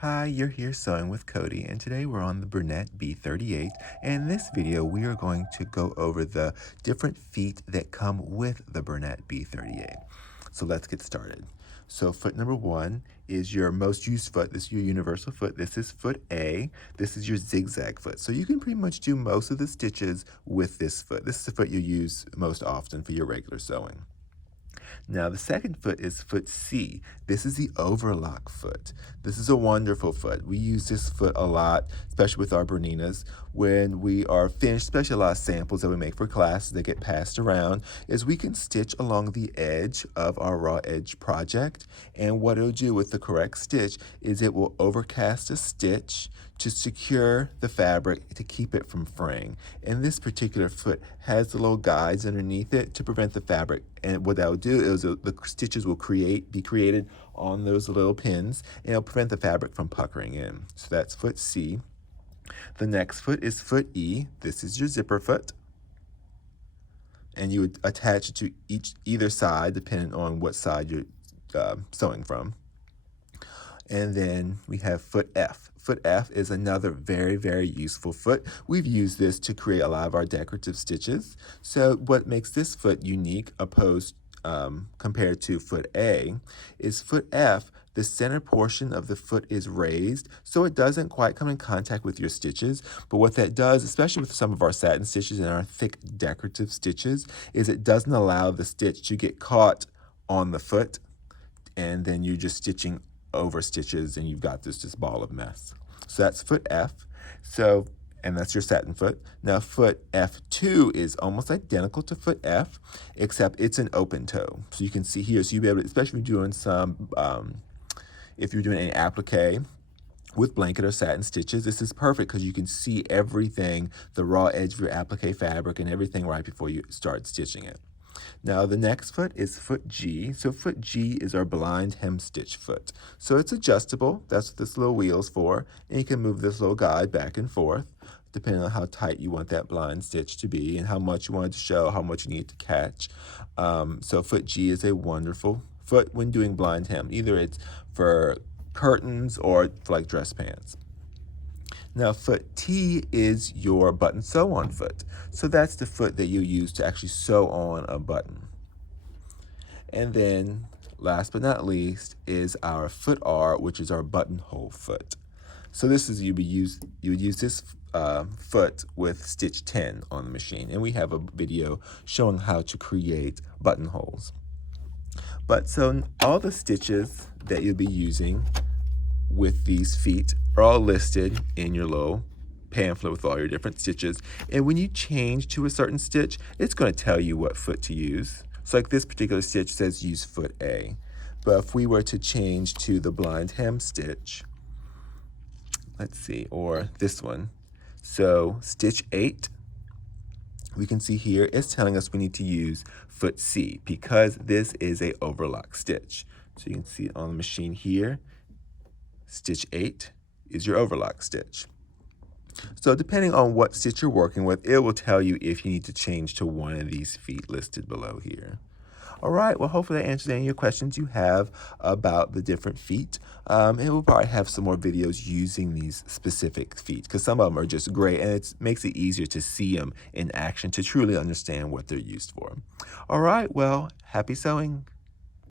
Hi, you're here sewing with Cody, and today we're on the bernette b38. And in this video, we are going to go over the different feet that come with the bernette b38. So let's get started. So foot number one is your most used foot. This is your universal foot. This is foot A. This is your zigzag foot. So you can pretty much do most of the stitches with this foot. This is the foot you use most often for your regular sewing. Now, the second foot is foot C. This is the overlock foot. This is a wonderful foot. We use this foot a lot, especially with our berninas. When we are finished, especially a lot of samples that we make for classes that get passed around, is we can stitch along the edge of our raw edge project. And what it'll do with the correct stitch is it will overcast a stitch to secure the fabric to keep it from fraying. And this particular foot has the little guides underneath it to prevent the fabric. And what that will do is the stitches will be created on those little pins, and it'll prevent the fabric from puckering in. So that's foot C. The next foot is foot E. This is your zipper foot. And you would attach it to either side, depending on what side you're sewing from. And then we have foot F. Foot F is another very, very useful foot. We've used this to create a lot of our decorative stitches. So what makes this foot unique compared to foot A is foot F, the center portion of the foot is raised, so it doesn't quite come in contact with your stitches. But what that does, especially with some of our satin stitches and our thick decorative stitches, is it doesn't allow the stitch to get caught on the foot, and then you're just stitching over stitches and you've got this ball of mess. So that's foot F. And that's your satin foot. Now foot F2 is almost identical to foot F, except it's an open toe. So you can see here, so you'll be able to, especially if you're doing if you're doing any applique with blanket or satin stitches, this is perfect because you can see everything, the raw edge of your applique fabric and everything right before you start stitching it. Now the next foot is foot G. So foot G is our blind hem stitch foot. So it's adjustable. That's what this little wheel's for. And you can move this little guide back and forth depending on how tight you want that blind stitch to be and how much you want it to show, how much you need to catch. So foot G is a wonderful foot when doing blind hem. Either it's for curtains or for like dress pants. Now foot T is your button sew on foot. So that's the foot that you use to actually sew on a button. And then last but not least is our foot R, which is our buttonhole foot. So this is you would use this foot with stitch 10 on the machine, and we have a video showing how to create buttonholes. But so all the stitches that you'll be using with these feet are all listed in your little pamphlet with all your different stitches. And when you change to a certain stitch, it's going to tell you what foot to use. So like this particular stitch says use foot A. But if we were to change to the blind hem stitch, let's see, or this one. So stitch 8, we can see here it's telling us we need to use foot C because this is a overlock stitch. So you can see it on the machine here. Stitch 8 is your overlock stitch. So depending on what stitch you're working with, it will tell you if you need to change to one of these feet listed below here. All right, well, hopefully that answers any of your questions you have about the different feet. And we'll probably have some more videos using these specific feet because some of them are just great and it makes it easier to see them in action to truly understand what they're used for. All right, well, happy sewing.